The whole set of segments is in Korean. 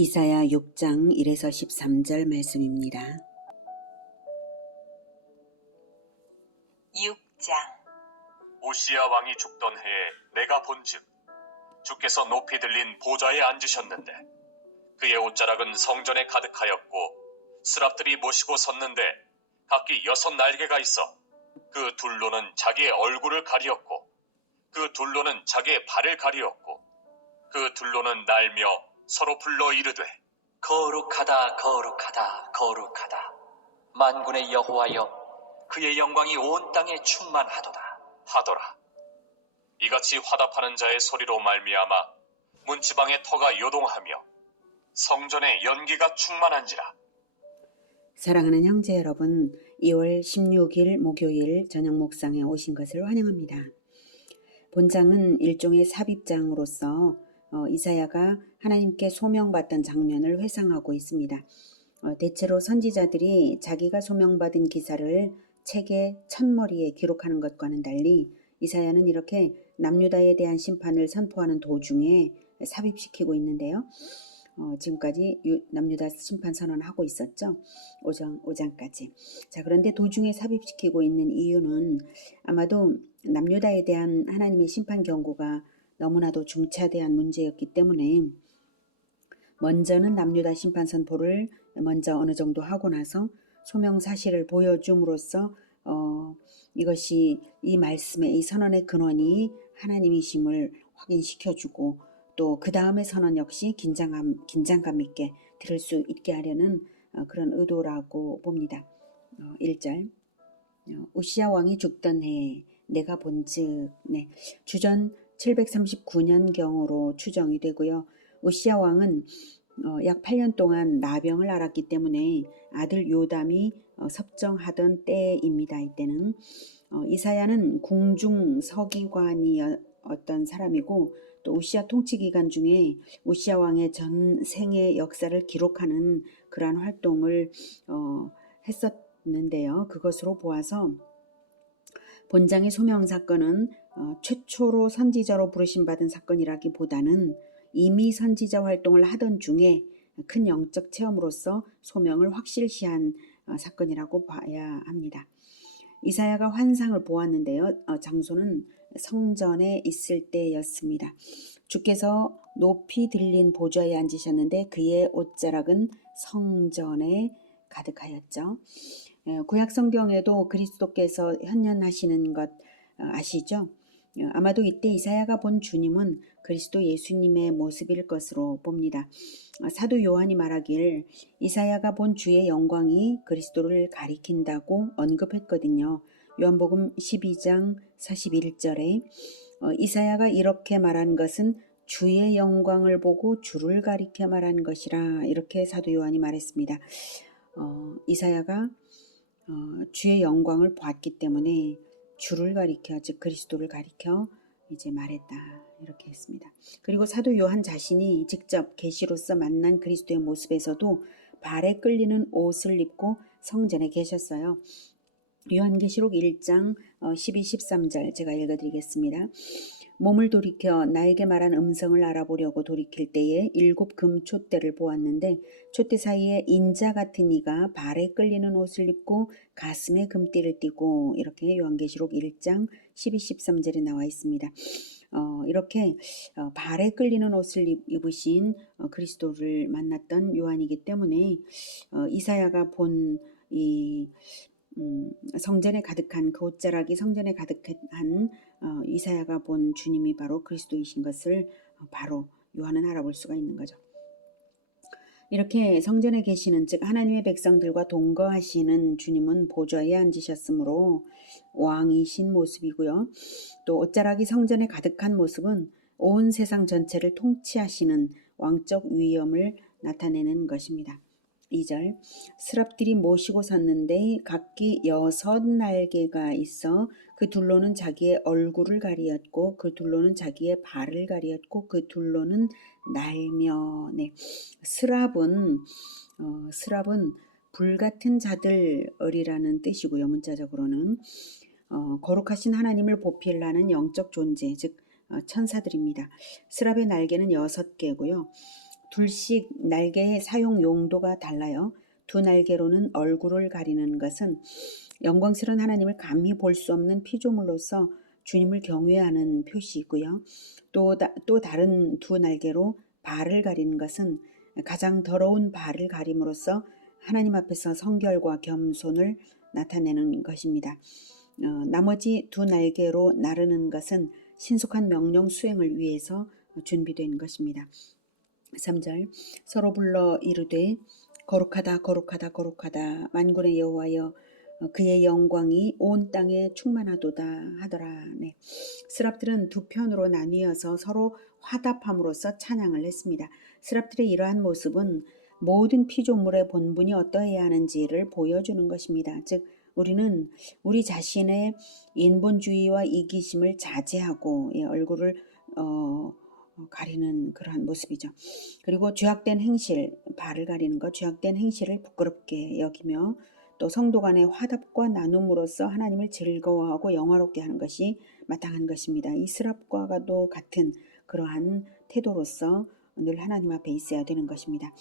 이사야 6장 1에서 13절 말씀입니다. 6장. 우시야 왕이 죽던 해에 내가 본즉 주께서 높이 들린 보좌에 앉으셨는데 그의 옷자락은 성전에 가득하였고 스랍들이 모시고 섰는데 각기 6날개가 있어 그 둘로는 자기의 얼굴을 가리었고 그 둘로는 자기의 발을 가리었고 그 둘로는 날며 서로 불러 이르되 거룩하다 거룩하다 거룩하다 만군의 여호와여 그의 영광이 온 땅에 충만하도다 하더라. 이같이 화답하는 자의 소리로 말미암아 문지방의 터가 요동하며 성전에 연기가 충만한지라. 사랑하는 형제 여러분, 2월 16일 목요일 저녁 목상에 오신 것을 환영합니다. 본장은 일종의 삽입장으로서 이사야가 하나님께 소명받던 장면을 회상하고 있습니다. 대체로 선지자들이 자기가 소명받은 기사를 책의 첫머리에 기록하는 것과는 달리 이사야는 이렇게 남유다에 대한 심판을 선포하는 도중에 삽입시키고 있는데요. 지금까지 남유다 심판 선언하고 있었죠. 5장까지. 자, 그런데 도중에 삽입시키고 있는 이유는 아마도 남유다에 대한 하나님의 심판 경고가 너무나도 중차대한 문제였기 때문에 먼저는 남유다 심판 선포를 먼저 어느 정도 하고 나서 소명 사실을 보여줌으로써 이것이 이 말씀의 이 선언의 근원이 하나님이심을 확인시켜주고 또 그 다음의 선언 역시 긴장감 있게 들을 수 있게 하려는 그런 의도라고 봅니다. 1절 우시야 왕이 죽던 해에 내가 본즉 주전 739년경으로 추정이 되고요. 우시야 왕은 약 8년 동안 나병을 앓았기 때문에 아들 요담이 섭정하던 때입니다. 이때는 이사야는 궁중 서기관이었던 사람이고 또 우시야 통치 기간 중에 우시야 왕의 전생의 역사를 기록하는 그러한 활동을 했었는데요. 그것으로 보아서 본장의 소명 사건은 최초로 선지자로 부르심받은 사건이라기보다는 이미 선지자 활동을 하던 중에 큰 영적 체험으로서 소명을 확실시한 사건이라고 봐야 합니다. 이사야가 환상을 보았는데요. 장소는 성전에 있을 때였습니다. 주께서 높이 들린 보좌에 앉으셨는데 그의 옷자락은 성전에 가득하였죠. 구약 성경에도 그리스도께서 현현하시는 것 아시죠? 아마도 이때 이사야가 본 주님은 그리스도 예수님의 모습일 것으로 봅니다. 사도 요한이 말하길 이사야가 본 주의 영광이 그리스도를 가리킨다고 언급했거든요. 요한복음 12장 41절에 이사야가 이렇게 말한 것은 주의 영광을 보고 주를 가리켜 말한 것이라 이렇게 사도 요한이 말했습니다. 이사야가 주의 영광을 보았기 때문에 주를 가리켜 즉 그리스도를 가리켜 이제 말했다 이렇게 했습니다. 그리고 사도 요한 자신이 직접 계시로서 만난 그리스도의 모습에서도 발에 끌리는 옷을 입고 성전에 계셨어요. 요한계시록 1장 12, 13절 제가 읽어드리겠습니다. 몸을 돌이켜 나에게 말한 음성을 알아보려고 돌이킬 때에 7 금촛대를 보았는데 촛대 사이에 인자 같은 이가 발에 끌리는 옷을 입고 가슴에 금띠를 띠고 이렇게 요한계시록 1장 12, 13절에 나와 있습니다. 이렇게 발에 끌리는 옷을 입으신 그리스도를 만났던 요한이기 때문에 이사야가 본 이 성전에 가득한 그 옷자락이 성전에 가득한 이사야가 본 주님이 바로 그리스도이신 것을 바로 요한은 알아볼 수가 있는 거죠. 이렇게 성전에 계시는 즉 하나님의 백성들과 동거하시는 주님은 보좌에 앉으셨으므로 왕이신 모습이고요. 또 옷자락이 성전에 가득한 모습은 온 세상 전체를 통치하시는 왕적 위엄을 나타내는 것입니다. 2절 스랍들이 모시고 섰는데 각기 6날개가 있어 그 둘로는 자기의 얼굴을 가리었고 그 둘로는 자기의 발을 가리었고 그 둘로는 날며 스랍은 불같은 자들이라는 뜻이고요. 문자적으로는 거룩하신 하나님을 보필하는 영적 존재 즉 천사들입니다. 스랍의 날개는 6개고요. 둘씩 날개의 사용 용도가 달라요. 두 날개로는 얼굴을 가리는 것은 영광스러운 하나님을 감히 볼 수 없는 피조물로서 주님을 경외하는 표시이고요. 또 다른 두 날개로 발을 가리는 것은 가장 더러운 발을 가림으로써 하나님 앞에서 성결과 겸손을 나타내는 것입니다. 나머지 두 날개로 나르는 것은 신속한 명령 수행을 위해서 준비된 것입니다. 3절 서로 불러 이르되 거룩하다 거룩하다 거룩하다 만군의 여호와여 그의 영광이 온 땅에 충만하도다 하더라. 네. 스랍들은 두 편으로 나뉘어서 서로 화답함으로써 찬양을 했습니다. 스랍들의 이러한 모습은 모든 피조물의 본분이 어떠해야 하는지를 보여주는 것입니다. 즉 우리는 우리 자신의 인본주의와 이기심을 자제하고 얼굴을 가리는 그러한 모습이죠. 그리고 죄악된 행실, 발을 가리는 것, 죄악된 행실을 부끄럽게 여기며 또 성도 간의 화답과 나눔으로써 하나님을 즐거워하고 영화롭게 하는 것이 마땅한 것입니다. 이 스랍과도 같은 그러한 태도로서 늘 하나님 앞에 있어야 되는 것입니다.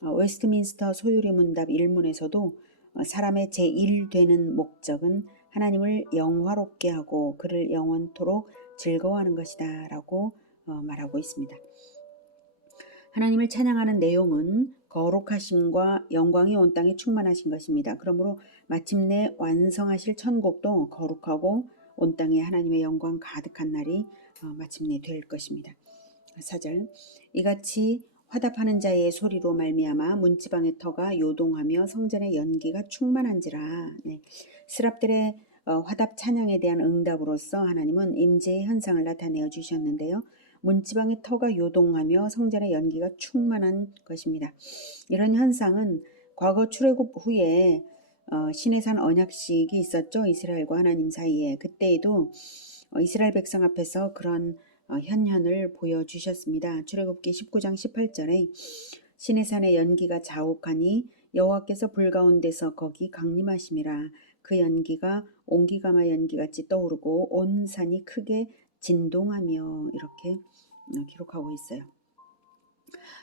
웨스트민스터 소유리 문답 1문에서도 사람의 제1 되는 목적은 하나님을 영화롭게 하고 그를 영원토록 즐거워하는 것이다 라고 말하고 있습니다. 하나님을 찬양하는 내용은 거룩하심과 영광이 온 땅에 충만하신 것입니다. 그러므로 마침내 완성하실 천국도 거룩하고 온 땅에 하나님의 영광 가득한 날이 마침내 될 것입니다. 4절 이같이 화답하는 자의 소리로 말미암아 문지방의 터가 요동하며 성전의 연기가 충만한지라. 네. 스랍들의 화답 찬양에 대한 응답으로서 하나님은 임재의 현상을 나타내어 주셨는데요. 문지방의 터가 요동하며 성전의 연기가 충만한 것입니다. 이런 현상은 과거 출애굽 후에 시내산 언약식이 있었죠. 이스라엘과 하나님 사이에. 그때에도 이스라엘 백성 앞에서 그런 현현을 보여주셨습니다. 출애굽기 19장 18절에 시내산의 연기가 자욱하니 여호와께서 불 가운데서 거기 강림하심이라. 그 연기가 옹기가마 연기같이 떠오르고 온 산이 크게 진동하며 이렇게 기록하고 있어요.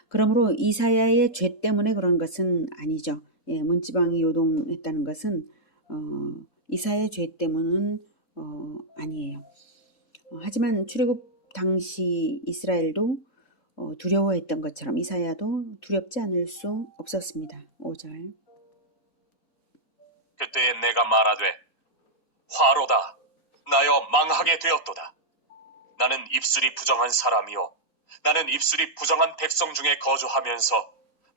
그러므로 이사야의 죄 때문에 그런 것은 아니죠. 문지방이 요동했다는 것은 이사야의 죄 때문은 아니에요. 하지만 출애굽 당시 이스라엘도 두려워했던 것처럼 이사야도 두렵지 않을 수 없었습니다. 5절 그때에 내가 말하되 화로다 나여 망하게 되었도다. 나는 입술이 부정한 사람이요 나는 입술이 부정한 백성 중에 거주하면서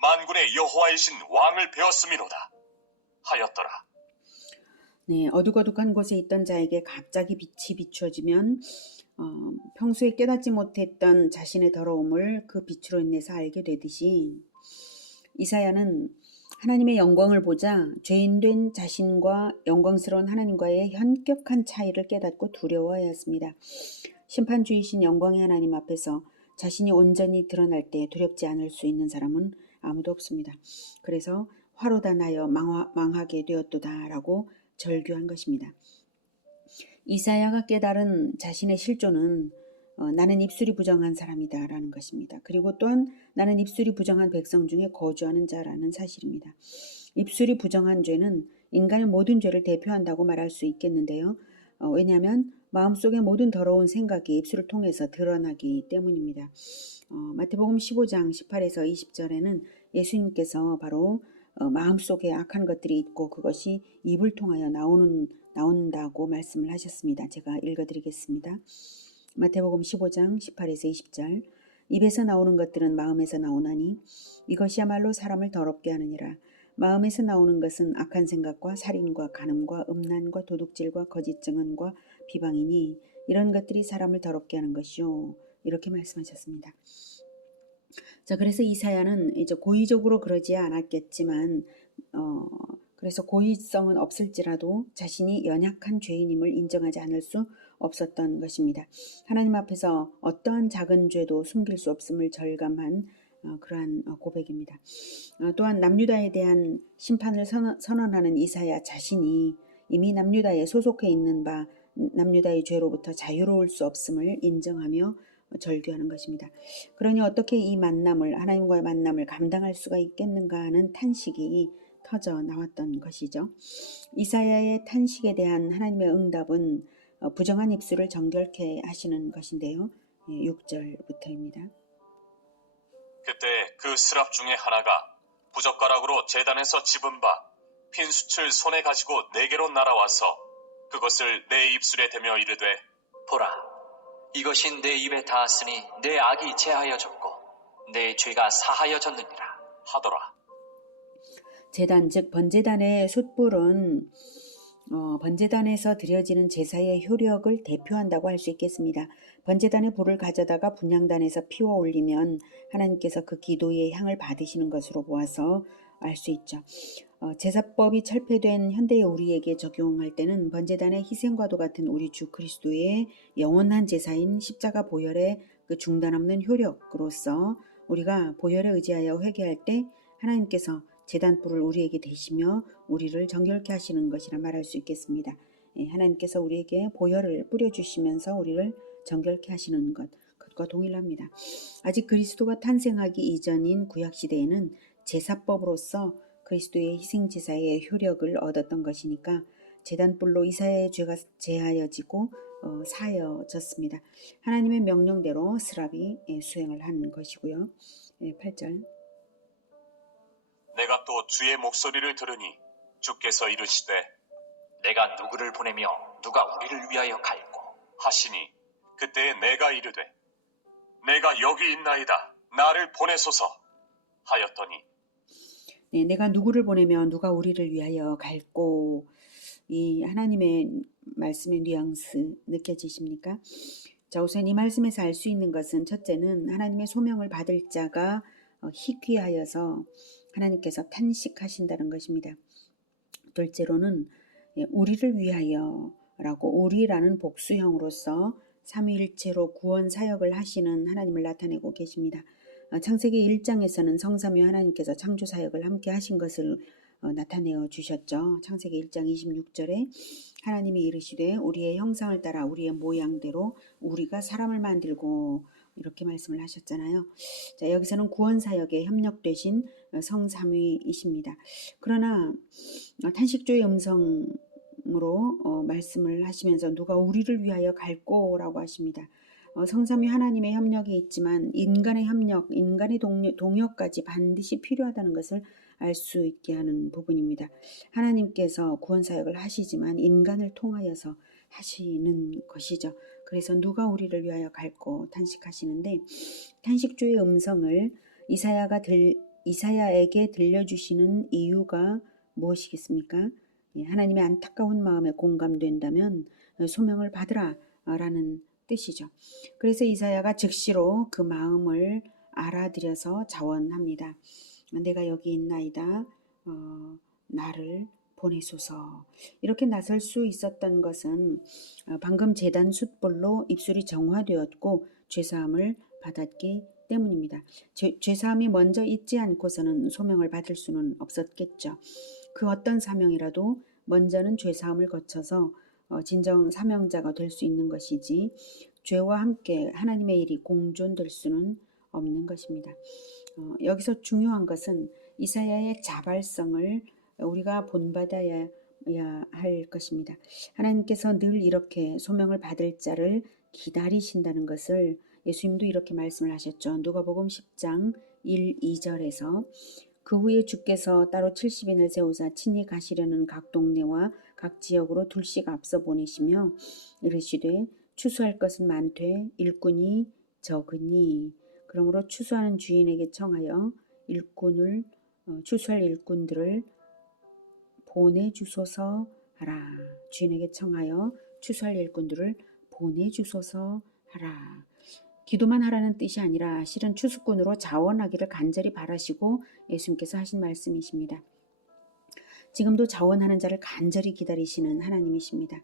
만군의 여호와이신 왕을 배웠음이로다 하였더라. 네, 어둑어둑한 곳에 있던 자에게 갑자기 빛이 비추어지면 평소에 깨닫지 못했던 자신의 더러움을 그 빛으로 인해서 알게 되듯이 이사야는 하나님의 영광을 보자 죄인된 자신과 영광스러운 하나님과의 현격한 차이를 깨닫고 두려워하였습니다. 심판주이신 영광의 하나님 앞에서 자신이 온전히 드러날 때 두렵지 않을 수 있는 사람은 아무도 없습니다. 그래서 화로다 나여 망하게 되었도다 라고 절규한 것입니다. 이사야가 깨달은 자신의 실존은 나는 입술이 부정한 사람이다 라는 것입니다. 그리고 또한 나는 입술이 부정한 백성 중에 거주하는 자라는 사실입니다. 입술이 부정한 죄는 인간의 모든 죄를 대표한다고 말할 수 있겠는데요. 왜냐하면 마음속의 모든 더러운 생각이 입술을 통해서 드러나기 때문입니다. 마태복음 15장 18에서 20절에는 예수님께서 바로 마음속에 악한 것들이 있고 그것이 입을 통하여 나온다고 말씀을 하셨습니다. 제가 읽어드리겠습니다. 마태복음 15장 18에서 20절 입에서 나오는 것들은 마음에서 나오나니 이것이야말로 사람을 더럽게 하느니라. 마음에서 나오는 것은 악한 생각과 살인과 간음과 음란과 도둑질과 거짓 증언과 비방이니 이런 것들이 사람을 더럽게 하는 것이요. 이렇게 말씀하셨습니다. 자, 그래서 이사야는 이제 고의적으로 그러지 않았겠지만 그래서 고의성은 없을지라도 자신이 연약한 죄인임을 인정하지 않을 수 없었던 것입니다. 하나님 앞에서 어떠한 작은 죄도 숨길 수 없음을 절감한 그러한 고백입니다. 또한 남유다에 대한 심판을 선언하는 이사야 자신이 이미 남유다에 소속해 있는 바 남유다의 죄로부터 자유로울 수 없음을 인정하며 절규하는 것입니다. 그러니 어떻게 이 만남을 하나님과의 만남을 감당할 수가 있겠는가 하는 탄식이 터져 나왔던 것이죠. 이사야의 탄식에 대한 하나님의 응답은 부정한 입술을 정결케 하시는 것인데요. 6절부터입니다. 그때 그 스랍 중에 하나가 부젓가락으로 제단에서 집은 바 핀 숯을 손에 가지고 내게로 날아와서 그것을 내 입술에 대며 이르되 보라, 이것이 내 입에 닿았으니 내 악이 제하여졌고 내 죄가 사하여졌느니라 하더라. 제단 즉 번제단의 숯불은 번제단에서 드려지는 제사의 효력을 대표한다고 할 수 있겠습니다. 번제단의 불을 가져다가 분향단에서 피워 올리면 하나님께서 그 기도의 향을 받으시는 것으로 보아서 알 수 있죠. 제사법이 철폐된 현대의 우리에게 적용할 때는 번제단의 희생과도 같은 우리 주 그리스도의 영원한 제사인 십자가 보혈의 그 중단 없는 효력으로서 우리가 보혈에 의지하여 회개할 때 하나님께서 제단불을 우리에게 대시며 우리를 정결케 하시는 것이라 말할 수 있겠습니다. 하나님께서 우리에게 보혈을 뿌려주시면서 우리를 정결케 하시는 그것과 동일합니다. 아직 그리스도가 탄생하기 이전인 구약시대에는 제사법으로서 그리스도의 희생제사의 효력을 얻었던 것이니까 제단불로 이사야의 죄가 제하여지고 사하여졌습니다. 하나님의 명령대로 스랍이 수행을 한 것이고요. 8절 내가 또 주의 목소리를 들으니 주께서 이르시되 내가 누구를 보내며 누가 우리를 위하여 갈고 하시니 그때에 내가 이르되 내가 여기 있나이다 나를 보내소서 하였더니 네, 내가 누구를 보내면 누가 우리를 위하여 갈고 이 하나님의 말씀의 뉘앙스 느껴지십니까? 자, 우선 이 말씀에서 알 수 있는 것은 첫째는 하나님의 소명을 받을 자가 희귀하여서 하나님께서 탄식하신다는 것입니다. 둘째로는 우리를 위하여라고 우리라는 복수형으로서 삼위일체로 구원 사역을 하시는 하나님을 나타내고 계십니다. 창세기 1장에서는 성삼위 하나님께서 창조 사역을 함께 하신 것을 나타내어 주셨죠. 창세기 1장 26절에 하나님이 이르시되 우리의 형상을 따라 우리의 모양대로 우리가 사람을 만들고 이렇게 말씀을 하셨잖아요. 자, 여기서는 구원 사역에 협력되신 성삼위이십니다. 그러나 탄식조의 음성으로 말씀을 하시면서 누가 우리를 위하여 갈고라고 하십니다. 성삼위 하나님의 협력이 있지만 인간의 협력, 인간의 동역까지 반드시 필요하다는 것을 알 수 있게 하는 부분입니다. 하나님께서 구원 사역을 하시지만 인간을 통하여서 하시는 것이죠. 그래서 누가 우리를 위하여 갈고 탄식하시는데 탄식주의 음성을 이사야에게 들려주시는 이유가 무엇이겠습니까? 하나님의 안타까운 마음에 공감된다면 소명을 받으라 라는 뜻이죠. 그래서 이사야가 즉시로 그 마음을 알아들여서 자원합니다. 내가 여기 있나이다. 나를 보내소서. 이렇게 나설 수 있었던 것은 방금 제단 숯불로 입술이 정화되었고 죄사함을 받았기 때문입니다. 죄사함이 먼저 있지 않고서는 소명을 받을 수는 없었겠죠. 그 어떤 사명이라도 먼저는 죄사함을 거쳐서 진정 사명자가 될 수 있는 것이지 죄와 함께 하나님의 일이 공존될 수는 없는 것입니다. 여기서 중요한 것은 이사야의 자발성을 우리가 본받아야 할 것입니다. 하나님께서 늘 이렇게 소명을 받을 자를 기다리신다는 것을 예수님도 이렇게 말씀을 하셨죠. 누가복음 10장 1, 2절에서 그 후에 주께서 따로 70인을 세우사 친히 가시려는 각 동네와 각 지역으로 둘씩 앞서 보내시며 이르시되 추수할 것은 많되 일꾼이 적으니 그러므로 추수하는 주인에게 청하여 추수할 일꾼들을 보내주소서 하라. 주인에게 청하여 추수할 일꾼들을 보내주소서 하라. 기도만 하라는 뜻이 아니라 실은 추수꾼으로 자원하기를 간절히 바라시고 예수님께서 하신 말씀이십니다. 지금도 자원하는 자를 간절히 기다리시는 하나님이십니다.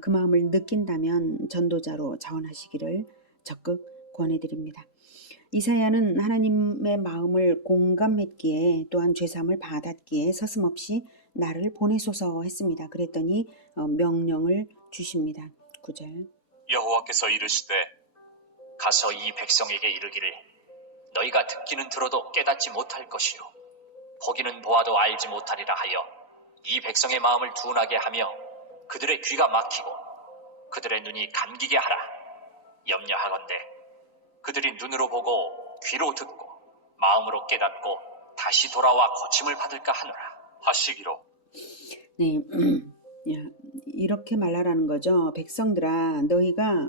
그 마음을 느낀다면 전도자로 자원하시기를 적극 권해드립니다. 이사야는 하나님의 마음을 공감했기에 또한 죄사함을 받았기에 서슴없이 나를 보내소서 했습니다. 그랬더니 명령을 주십니다. 9절 여호와께서 이르시되 가서 이 백성에게 이르기를 너희가 듣기는 들어도 깨닫지 못할 것이요 보기는 보아도 알지 못하리라 하여 이 백성의 마음을 둔하게 하며 그들의 귀가 막히고 그들의 눈이 감기게 하라. 염려하건대 그들이 눈으로 보고 귀로 듣고 마음으로 깨닫고 다시 돌아와 고침을 받을까 하노라 하시기로. 네, 야, 이렇게 말하라는 거죠. 백성들아, 너희가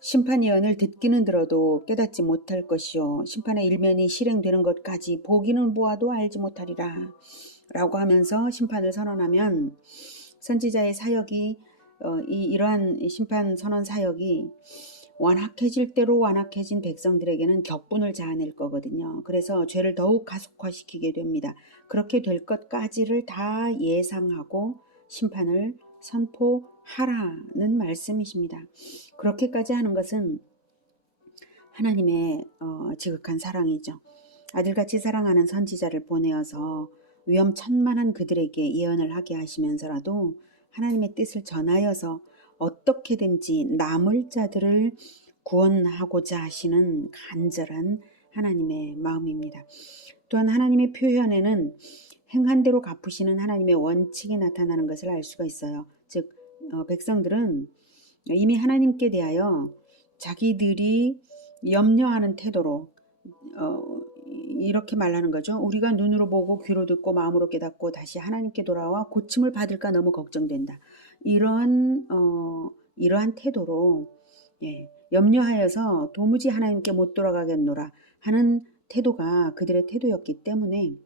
심판 예언을 듣기는 들어도 깨닫지 못할 것이요 심판의 일면이 실행되는 것까지 보기는 보아도 알지 못하리라 라고 하면서 심판을 선언하면 선지자의 사역이 이러한 심판 선언 사역이 완악해질 대로 완악해진 백성들에게는 격분을 자아낼 거거든요. 그래서 죄를 더욱 가속화시키게 됩니다. 그렇게 될 것까지를 다 예상하고 심판을 선포하라는 말씀이십니다. 그렇게까지 하는 것은 하나님의 지극한 사랑이죠. 아들같이 사랑하는 선지자를 보내어서 위험천만한 그들에게 예언을 하게 하시면서라도 하나님의 뜻을 전하여서 어떻게든지 남을 자들을 구원하고자 하시는 간절한 하나님의 마음입니다. 또한 하나님의 표현에는 행한 대로 갚으시는 하나님의 원칙이 나타나는 것을 알 수가 있어요. 즉 백성들은 이미 하나님께 대하여 자기들이 염려하는 태도로 이렇게 말하는 거죠. 우리가 눈으로 보고 귀로 듣고 마음으로 깨닫고 다시 하나님께 돌아와 고침을 받을까 너무 걱정된다. 이러한 태도로 염려하여서 도무지 하나님께 못 돌아가겠노라 하는 태도가 그들의 태도였기 때문에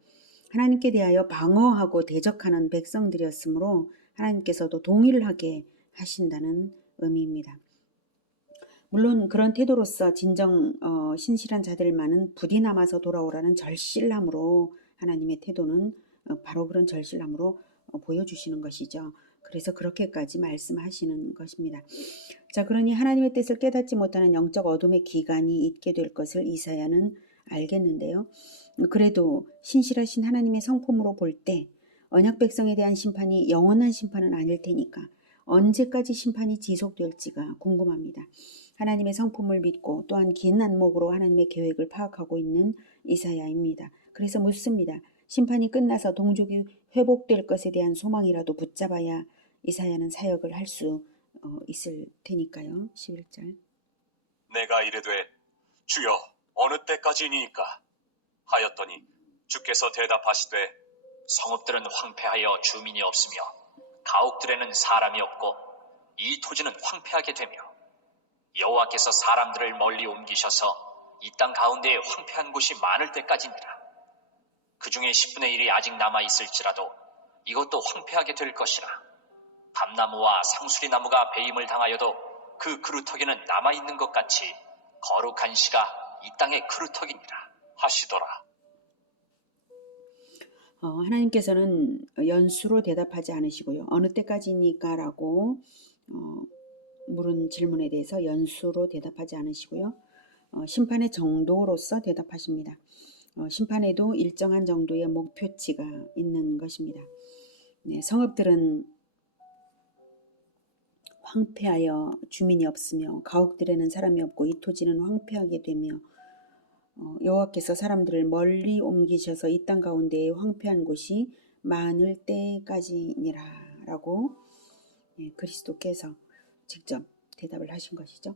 하나님께 대하여 방어하고 대적하는 백성들이었으므로 하나님께서도 동의를 하게 하신다는 의미입니다. 물론 그런 태도로서 진정 신실한 자들만은 부디 남아서 돌아오라는 절실함으로 하나님의 태도는 바로 그런 절실함으로 보여주시는 것이죠. 그래서 그렇게까지 말씀하시는 것입니다. 자, 그러니 하나님의 뜻을 깨닫지 못하는 영적 어둠의 기간이 있게 될 것을 이사야는 알겠는데요. 그래도 신실하신 하나님의 성품으로 볼 때 언약 백성에 대한 심판이 영원한 심판은 아닐 테니까 언제까지 심판이 지속될지가 궁금합니다. 하나님의 성품을 믿고 또한 긴 안목으로 하나님의 계획을 파악하고 있는 이사야입니다. 그래서 묻습니다. 심판이 끝나서 동족이 회복될 것에 대한 소망이라도 붙잡아야 이사야는 사역을 할 수 있을 테니까요. 11절. 내가 이르되 주여 어느 때까지이니까 하였더니 주께서 대답하시되 성읍들은 황폐하여 주민이 없으며 가옥들에는 사람이 없고 이 토지는 황폐하게 되며 여호와께서 사람들을 멀리 옮기셔서 이 땅 가운데에 황폐한 곳이 많을 때까지니라. 그 중에 10분의 1이 아직 남아있을지라도 이것도 황폐하게 될 것이라. 밤나무와 상수리나무가 배임을 당하여도 그 그루터기는 남아있는 것 같이 거룩한 씨가 이 땅의 그루터기니라 하시더라. 하나님께서는 연수로 대답하지 않으시고요. 어느 때까지니까 라고 물은 질문에 대해서 연수로 대답하지 않으시고요. 심판의 정도로서 대답하십니다. 심판에도 일정한 정도의 목표치가 있는 것입니다. 네, 성읍들은 황폐하여 주민이 없으며 가옥들에는 사람이 없고 이 토지는 황폐하게 되며 여호와께서 사람들을 멀리 옮기셔서 이 땅 가운데에 황폐한 곳이 많을 때까지니라 라고 그리스도께서 직접 대답을 하신 것이죠.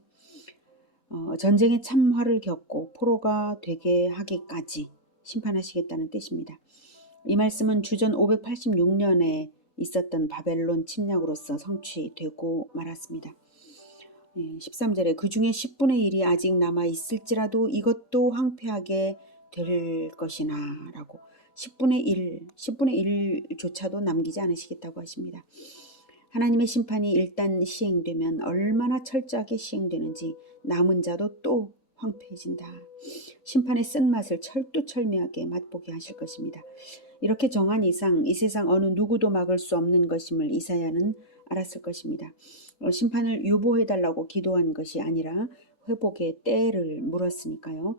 전쟁의 참화를 겪고 포로가 되게 하기까지 심판하시겠다는 뜻입니다. 이 말씀은 주전 586년에 있었던 바벨론 침략으로서 성취되고 말았습니다. 13절에 그 중에 10분의 1이 아직 남아 있을지라도 이것도 황폐하게 될 것이나 라고 10분의 1조차도 남기지 않으시겠다고 하십니다. 하나님의 심판이 일단 시행되면 얼마나 철저하게 시행되는지 남은 자도 또 황폐해진다. 심판의 쓴맛을 철두철미하게 맛보게 하실 것입니다. 이렇게 정한 이상 이 세상 어느 누구도 막을 수 없는 것임을 이사야는 알았을 것입니다. 심판을 유보해달라고 기도한 것이 아니라 회복의 때를 물었으니까요.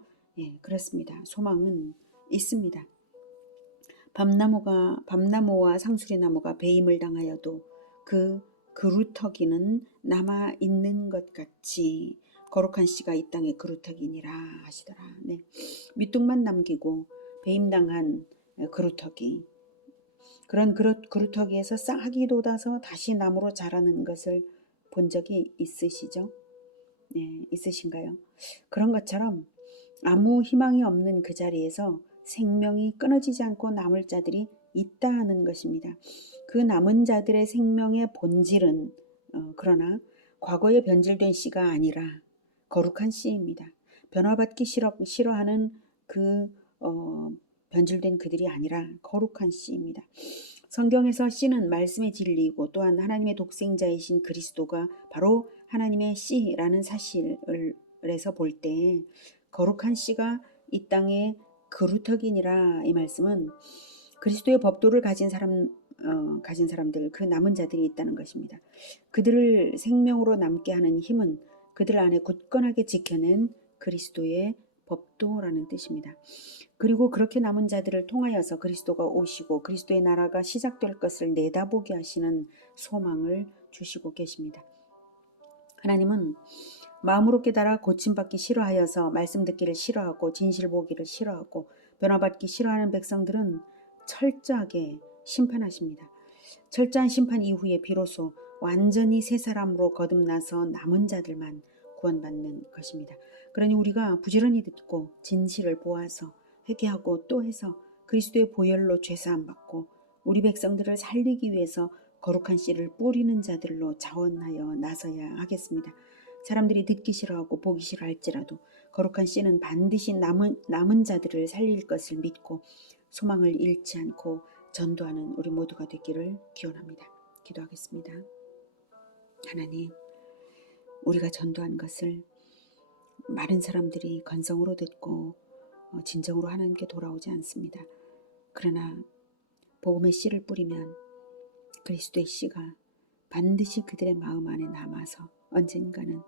그렇습니다. 소망은 있습니다. 밤나무와 상수리나무가 배임을 당하여도 그 그루터기는 남아 있는 것 같이 거룩한 씨가 이 땅에 그루터기니라 하시더라. 네. 밑둥만 남기고 배임당한 그루터기, 그런 그루터기에서 싹이 돋아서 다시 나무로 자라는 것을 본 적이 있으시죠? 네, 있으신가요? 그런 것처럼 아무 희망이 없는 그 자리에서 생명이 끊어지지 않고 남을 자들이 있다 하는 것입니다. 그 남은 자들의 생명의 본질은 그러나 과거에 변질된 씨가 아니라 거룩한 씨입니다. 변화받기 싫어하는 그 변질된 그들이 아니라 거룩한 씨입니다. 성경에서 씨는 말씀의 진리이고 또한 하나님의 독생자이신 그리스도가 바로 하나님의 씨라는 사실에서 볼 때 거룩한 씨가 이 땅에 그루터기니라 이 말씀은 그리스도의 법도를 가진 사람들, 그 남은 자들이 있다는 것입니다. 그들을 생명으로 남게 하는 힘은 그들 안에 굳건하게 지켜낸 그리스도의 법도라는 뜻입니다. 그리고 그렇게 남은 자들을 통하여서 그리스도가 오시고 그리스도의 나라가 시작될 것을 내다보게 하시는 소망을 주시고 계십니다. 하나님은 마음으로 깨달아 고침받기 싫어하여서 말씀 듣기를 싫어하고 진실 보기를 싫어하고 변화받기 싫어하는 백성들은 철저하게 심판하십니다. 철저한 심판 이후에 비로소 완전히 새 사람으로 거듭나서 남은 자들만 구원받는 것입니다. 그러니 우리가 부지런히 듣고 진실을 보아서 회개하고 또 해서 그리스도의 보혈로 죄사함 받고 우리 백성들을 살리기 위해서 거룩한 씨를 뿌리는 자들로 자원하여 나서야 하겠습니다. 사람들이 듣기 싫어하고 보기 싫어할지라도 거룩한 씨는 반드시 남은 자들을 살릴 것을 믿고 소망을 잃지 않고 전도하는 우리 모두가 되기를 기원합니다. 기도하겠습니다. 하나님, 우리가 전도한 것을 많은 사람들이 건성으로 듣고 진정으로 하나님께 돌아오지 않습니다. 그러나 복음의 씨를 뿌리면 그리스도의 씨가 반드시 그들의 마음 안에 남아서 언젠가는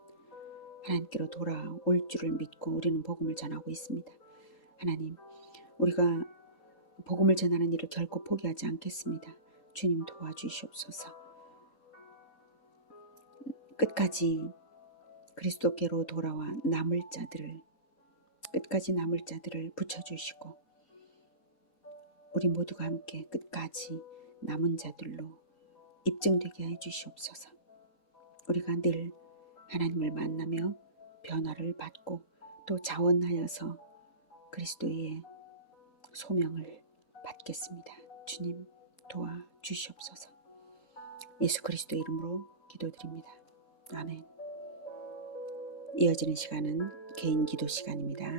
하나님께로 돌아올 줄을 믿고 우리는 복음을 전하고 있습니다. 하나님, 우리가 복음을 전하는 일을 결코 포기하지 않겠습니다. 주님 도와주시옵소서. 끝까지 그리스도께로 돌아와 끝까지 남을 자들을 붙여주시고 우리 모두가 함께 끝까지 남은 자들로 입증되게 해주시옵소서. 우리가 늘 하나님을 만나며 변화를 받고 또 자원하여서 그리스도의 소명을 받겠습니다. 주님 도와주시옵소서. 예수 그리스도 이름으로 기도드립니다. 아멘. 이어지는 시간은 개인 기도 시간입니다.